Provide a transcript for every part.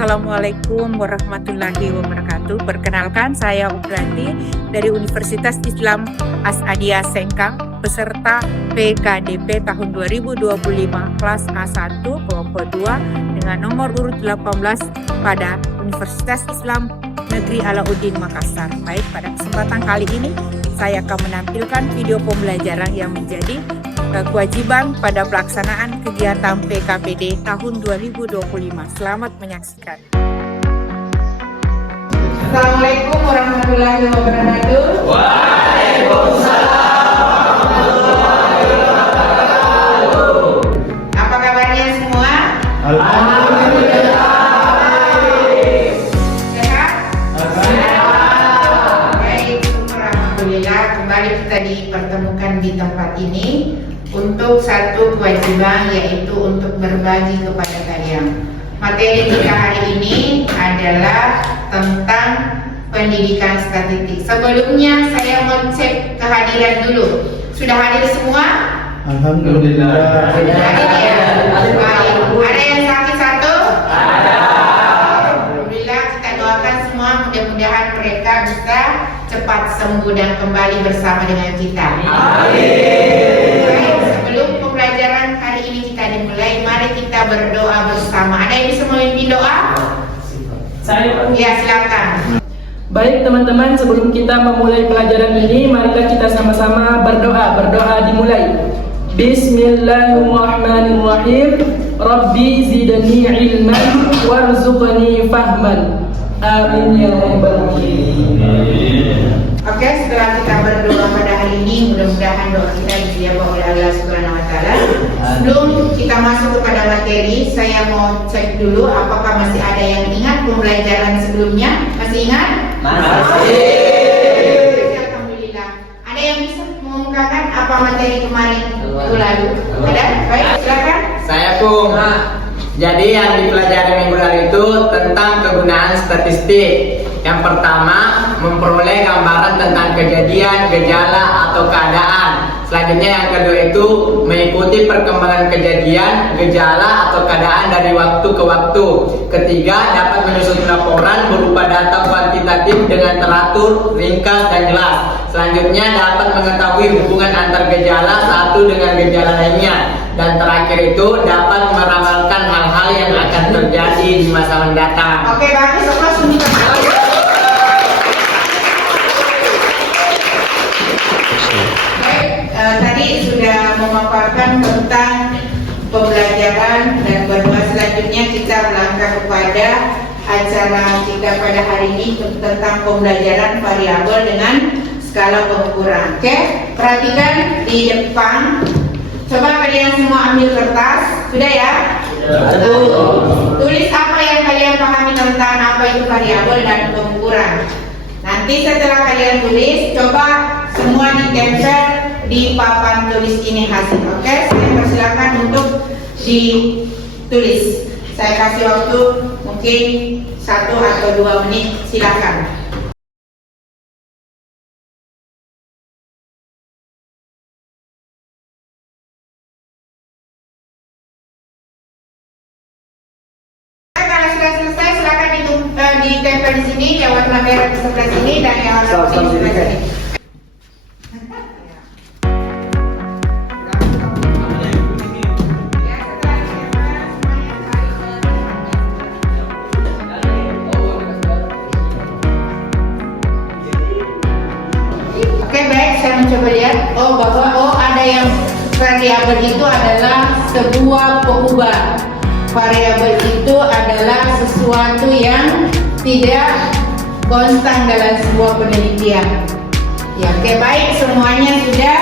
Assalamualaikum warahmatullahi wabarakatuh. Perkenalkan, saya Ubranti dari Universitas Islam As'adiyah Sengkang, peserta PKDP tahun 2025 kelas A1 kelompok 2 dengan nomor urut 18 pada Universitas Islam Negeri Alauddin Makassar. Baik, pada kesempatan kali ini saya akan menampilkan video pembelajaran yang menjadi kewajiban pada pelaksanaan kegiatan PKPD tahun 2025. Selamat menyaksikan. Assalamualaikum warahmatullahi wabarakatuh. Waalaikumsalam warahmatullahi wabarakatuh. Apa kabarnya semua? Alhamdulillah. Sehat? Baik, alhamdulillah. Kembali kita dipertemukan di tempat ini untuk satu kewajiban, yaitu untuk berbagi kepada kalian. Materi kita hari ini adalah tentang pendidikan statistik. Sebelumnya saya mau cek kehadiran dulu. Sudah hadir semua? Alhamdulillah. Hadir ya? Baik. Ada yang sakit satu? Ada. Alhamdulillah, kita doakan semua mudah-mudahan mereka bisa cepat sembuh dan kembali bersama dengan kita. Baik, sebelum pembelajaran hari ini kita dimulai, mari kita berdoa bersama. Ada yang bisa memimpin doa? Saya. Ya, silakan. Baik teman-teman, sebelum kita memulai pelajaran ini, marilah kita sama-sama berdoa. Berdoa dimulai. Bismillahirrahmanirrahim. Rabbi zidni ilman warzuqni fahman. Amin ya rabbal alamin. Oke, setelah kita berdoa pada hari ini, mudah-mudahan doa kita dijawab oleh Allah Subhanahu wa taala. Sebelum kita masuk kepada materi, saya mau cek dulu apakah masih ada yang ingat pembelajaran sebelumnya? Masih ingat? Masih. Alhamdulillah. Ada yang bisa mengungkapkan apa materi kemarin minggu lalu? Ada? Baik, silakan. Saya Pung. Jadi yang dipelajari minggu lalu itu tentang kegunaan statistik. Yang pertama, memperoleh gambaran tentang kejadian, gejala, atau keadaan. Selanjutnya yang kedua itu mengikuti perkembangan kejadian, gejala, atau keadaan dari waktu ke waktu. Ketiga, dapat menyusun laporan berupa data kuantitatif dengan teratur, ringkas, dan jelas. Selanjutnya dapat mengetahui hubungan antar gejala satu dengan gejala lainnya. Dan terakhir itu dapat meramalkan hal-hal yang akan terjadi di masa mendatang. Oke, bagus. Semua sunyikan. Baik, tadi sudah memaparkan tentang pembelajaran dan berdoa. Selanjutnya kita melangkah kepada acara kita pada hari ini tentang pembelajaran variabel dengan skala pengukuran. Oke, perhatikan di depan. Coba kalian semua ambil kertas, sudah ya? Tulis apa yang kalian pahami tentang apa itu variabel dan pengukuran. Nanti setelah kalian tulis, coba semua ditempel di papan tulis ini hasil. Oke, saya persilakan untuk ditulis. Saya kasih waktu mungkin 1 atau 2 menit, silakan. Kalau sudah selesai, silakan ditempel di sini, yang warna merah di sebelah sini dan yang warna putih di sebelah sini. Oke, baik, saya mencoba lihat. Bahwa ada yang variabel itu adalah sebuah pengubah. Variabel itu adalah sesuatu yang tidak konstan dalam sebuah penelitian. Ya, oke, baik, semuanya sudah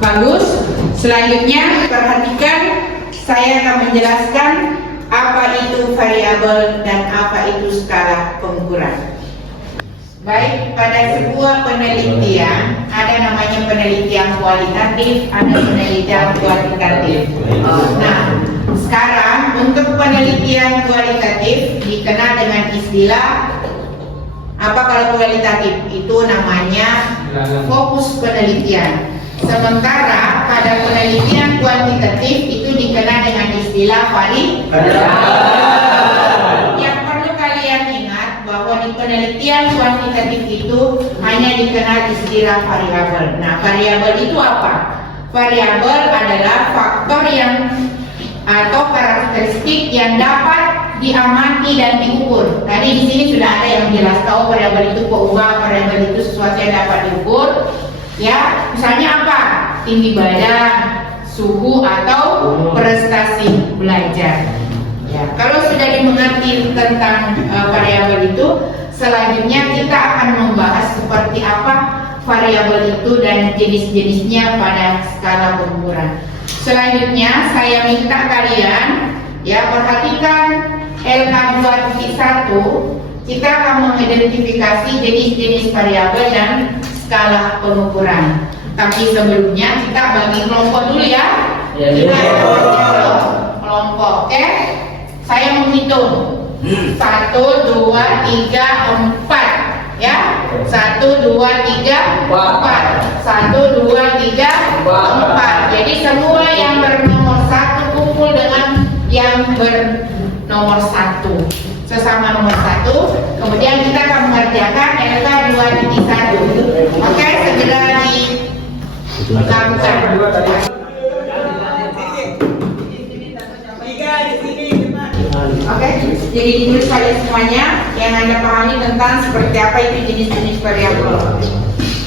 bagus. Selanjutnya perhatikan, saya akan menjelaskan apa itu variabel dan apa itu skala pengukuran. Baik, pada sebuah penelitian ada namanya penelitian kualitatif, ada penelitian kuantitatif. Nah, sekarang untuk penelitian kualitatif dikenal dengan istilah apa kalau kualitatif? Itu namanya fokus penelitian. Sementara pada penelitian kuantitatif itu dikenal dengan istilah variabel. penelitian kuantitatif itu hanya dikenal istilah variabel. Nah, variabel itu apa? Variabel adalah faktor yang atau karakteristik yang dapat diamati dan diukur. Tadi di sini sudah ada yang jelas tahu variabel itu perubahan, variabel itu sesuatu yang dapat diukur. Ya, misalnya apa? Tinggi badan, suhu atau prestasi belajar. Ya, kalau sudah dimengerti tentang variabel itu, selanjutnya kita akan membahas seperti apa variabel itu dan jenis-jenisnya pada skala pengukuran. Selanjutnya saya minta kalian ya perhatikan LK2.1. Kita akan mengidentifikasi jenis-jenis variabel dan skala pengukuran. Tapi sebelumnya kita bagi kelompok dulu ya. Kita kelompok, oke? Saya menghitung 1, 2, 3, 4 ya. 1, 2, 3, 4. 1, 2, 3, 4. Jadi semua yang bernomor 1 kumpul dengan yang bernomor 1 sesama nomor 1. Kemudian kita akan mengerjakan LK 2.1. Oke, segera dilakukan. Oke, jadi ditulis saja semuanya yang Anda pahami tentang seperti apa itu jenis-jenis variabel.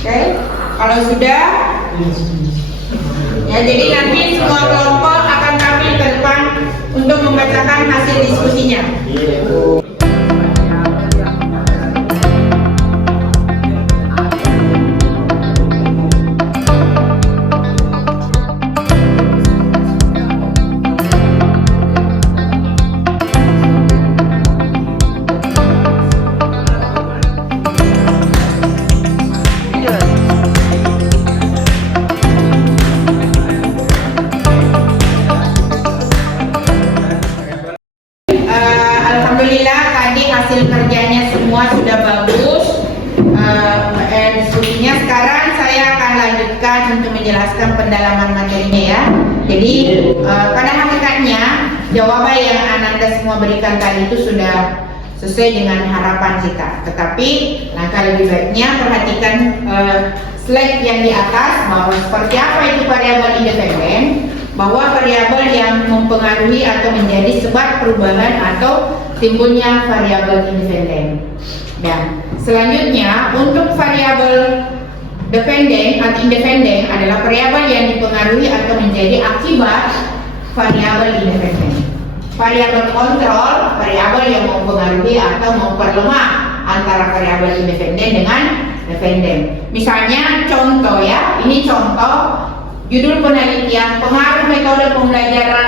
Oke, kalau sudah, ya jadi nanti semua kelompok akan tampil ke depan untuk membacakan hasil diskusinya. Alhamdulillah tadi hasil kerjanya semua sudah bagus. Diskusinya sekarang saya akan lanjutkan untuk menjelaskan pendalaman materinya ya. Jadi pada hakikatnya jawaban yang Ananda semua berikan tadi itu sudah sesuai dengan harapan kita. Tetapi langkah lebih baiknya perhatikan slide yang di atas bahwa seperti apa itu variabel independen, bahwa variabel yang mempengaruhi atau menjadi sebab perubahan atau timbulnya variabel independen. Dan selanjutnya untuk variabel dependen atau independen adalah variabel yang dipengaruhi atau menjadi akibat variabel independen. Variabel kontrol, variabel yang mempengaruhi atau memperlemah antara variabel independen dengan dependen. Misalnya contoh ya, ini contoh judul penelitian pengaruh metode pembelajaran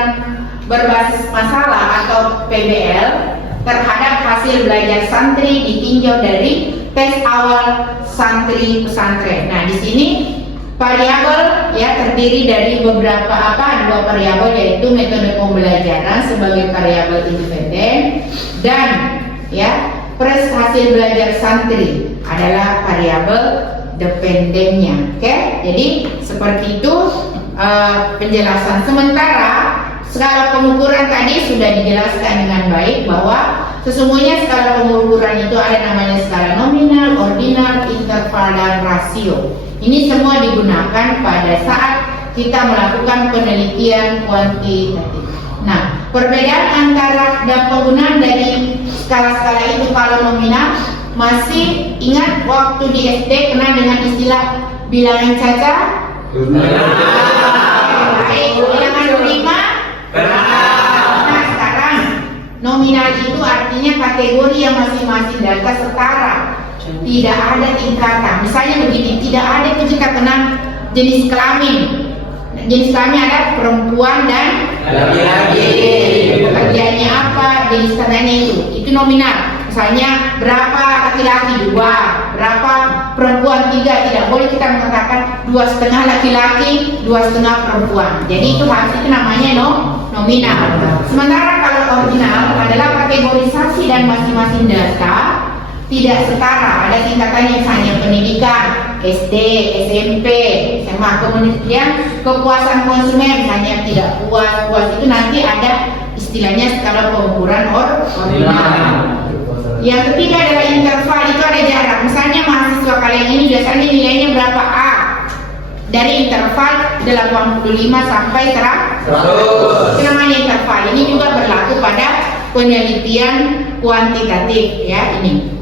berbasis masalah atau PBL terhadap hasil belajar santri ditinjau dari tes awal santri pesantren. Nah, di sini variabel ya terdiri dari dua variabel, yaitu metode pembelajaran sebagai variabel independen dan ya hasil belajar santri adalah variabel dependennya. Oke, jadi seperti itu penjelasan. Sementara skala pengukuran tadi sudah dijelaskan dengan baik bahwa sesungguhnya skala pengukuran itu ada namanya skala nominal, ordinal, interval, dan rasio. Ini semua digunakan pada saat kita melakukan penelitian kuantitatif. Nah, perbedaan antara dan penggunaan dari skala-skala itu kalau nominal, masih ingat waktu di SD kenal dengan istilah bilangan cacat? Baik, bilangan prima? Nah, sekarang nominal itu artinya kategori yang masing-masing data setara, tidak ada tingkatan. Misalnya begini, tidak ada itu kita kenal jenis kelamin. Jenis kelamin ada perempuan dan laki-laki. Pekerjaannya apa, jenis katanya itu nominal. Misalnya berapa laki-laki 2, berapa perempuan 3, tidak boleh kita mengatakan 2,5 laki-laki, 2,5 perempuan. Jadi itu namanya nominal. Sementara kalau ordinal adalah kategorisasi dan masing-masing data tidak setara. Ada tingkatannya, misalnya pendidikan, SD, SMP, SMA, kemudian kepuasan konsumen, misalnya tidak puas itu nanti ada istilahnya skala pengukuran ordinal. Yang ketiga adalah interval. Misalnya nilainya berapa A? Dari interval 85 sampai 100. Itu namanya interval. Ini juga berlaku pada penelitian kuantitatif ya ini.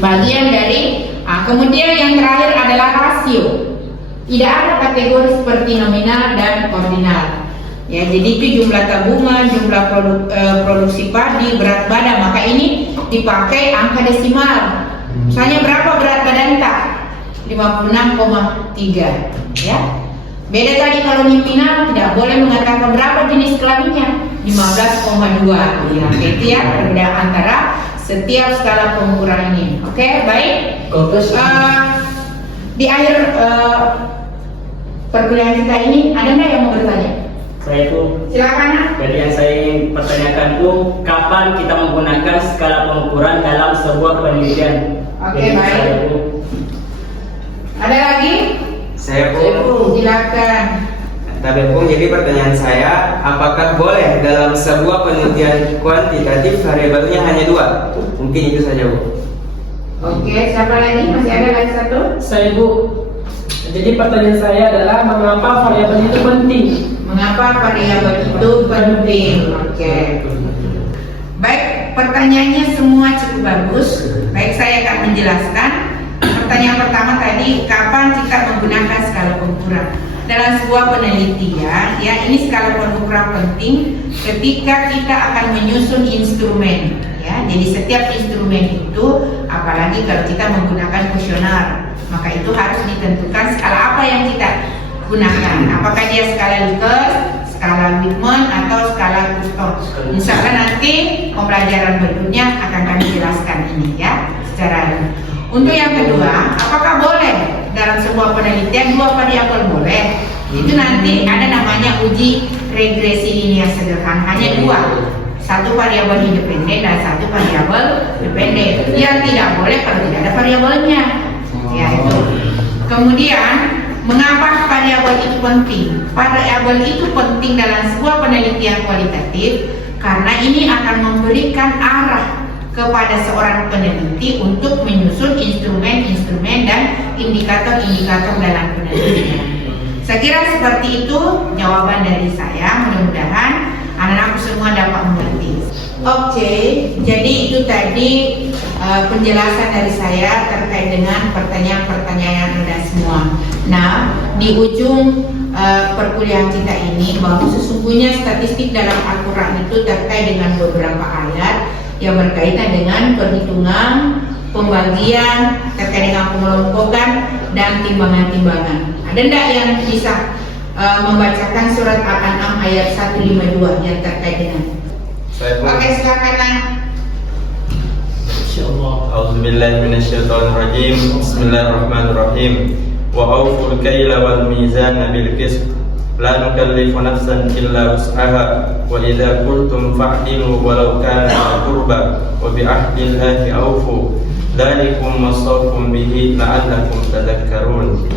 Bagian dari kemudian yang terakhir adalah rasio. Tidak ada kategori seperti nominal dan ordinal. Ya, jadi itu jumlah tabungan, jumlah produksi padi, berat badan. Maka ini dipakai angka desimal. Misalnya berapa berat badan tak? 56,3 ya. Beda tadi kalau nominal tidak boleh mengatakan berapa jenis kelaminnya, 15,2 ya. Itu ya perbedaan antara setiap skala pengukuran ini. Oke, baik. Di akhir perkuliahan kita ini ada nggak yang mau bertanya? Saya itu, Silakan. jadi yang saya ingin pertanyakan itu kapan kita menggunakan skala pengukuran dalam sebuah penelitian? Oke, Jadi baik. saya itu, Ada lagi? Saya pun. Silakan. Tapi Bung, jadi pertanyaan saya, apakah boleh dalam sebuah penelitian kuantitatif variabelnya hanya 2? Mungkin itu saja, Bu. Oke, siapa lagi? Masih ada lagi satu? Saya Bu. Jadi pertanyaan saya adalah mengapa variabel itu penting? Mengapa variabel itu penting? Oke. Baik, pertanyaannya semua cukup bagus. Baik, saya akan menjelaskan. Pertanyaan pertama tadi, kapan kita menggunakan skala pengukuran? Dalam sebuah penelitian, ya ini skala pengukuran penting ketika kita akan menyusun instrumen. Ya, jadi setiap instrumen itu, apalagi kalau kita menggunakan kuesioner, maka itu harus ditentukan skala apa yang kita gunakan. Apakah dia skala Likert, skala Widman, atau skala Gustav. Misalkan nanti pembelajaran berikutnya akan kami jelaskan ini ya secara. Untuk yang kedua, apakah boleh dalam sebuah penelitian 2 variabel? Boleh. Itu nanti ada namanya uji regresi linear sederhana, hanya 2. Satu variabel independen dan satu variabel dependen. Yang tidak boleh kalau tidak ada variabelnya. Ya itu. Kemudian, mengapa variabel itu penting? Variabel itu penting dalam sebuah penelitian kualitatif karena ini akan memberikan arah kepada seorang peneliti untuk menyusun instrumen-instrumen dan indikator-indikator dalam penelitian. Saya kira seperti itu jawaban dari saya. Mudah-mudahan anak-anakku semua dapat mengerti. Oke, jadi itu tadi penjelasan dari saya terkait dengan pertanyaan-pertanyaan Anda semua. Nah, di ujung perkuliahan kita ini bahwa sesungguhnya statistik dalam Al-Quran itu terkait dengan beberapa ayat yang berkaitan dengan perhitungan, pembagian, terkait dengan pengelompokan dan timbangan-timbangan. Ada enggak yang bisa membacakan surat Al-An'am ayat 152 yang terkait dengan? Oke, silakan. A'udzubillahi minasyaitonirrajim. Bismillahirrahmanirrahim. Wa awful kaila wal mizana bil qist. La nukallifu nafsan illa wus'aha. Wa idza qultum fa'dilu walau kana qurba. Wa bi ahdillahi awfu. Dzalikum wasaqum bihi la'allakum tadhakkarun.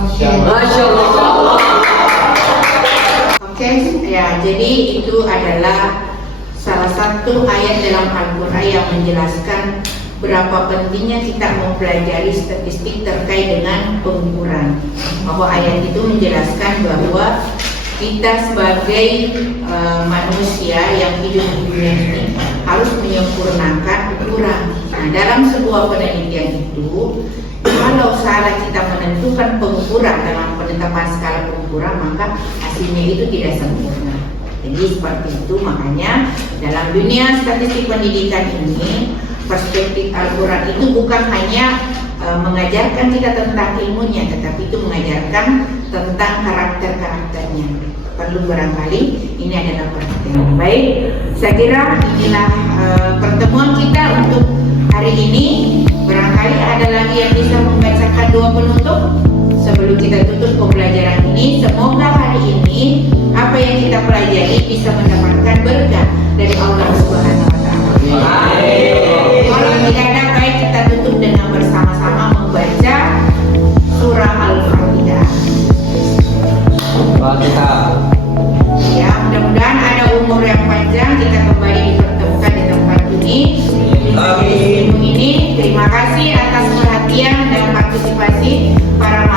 Oke. Masyaallah. Oke, ya jadi itu adalah salah satu ayat dalam Al-Quran yang menjelaskan berapa pentingnya kita mempelajari statistik terkait dengan pengukuran. Bahwa ayat itu menjelaskan bahwa kita sebagai manusia yang hidup di dunia ini harus menyempurnakan ukuran. Nah, dalam sebuah penelitian itu, kalau salah kita menentukan pengukuran dalam penetapan skala pengukuran, maka hasilnya itu tidak sempurna. Jadi seperti itu, makanya dalam dunia statistik pendidikan ini, perspektif Al-Quran itu bukan hanya mengajarkan kita tentang ilmunya, tetapi itu mengajarkan tentang karakter-karakternya. Perlu barangkali ini adalah perhatian. Baik, saya kira inilah pertemuan kita untuk hari ini. Barangkali ada lagi yang bisa membacakan doa penutup sebelum kita tutup pembelajaran ini. Semoga hari ini apa yang kita pelajari bisa mendapatkan berkah dari Allah Subhanahu wa Ta'ala. Kalau tidak ada, baik kita tutup dengan bersama-sama membaca surah Al-Fatihah. Ya, mudah-mudahan ada umur yang panjang, kita kembali dipertemukan di tempat ini. Ini. Terima kasih atas perhatian dan partisipasi para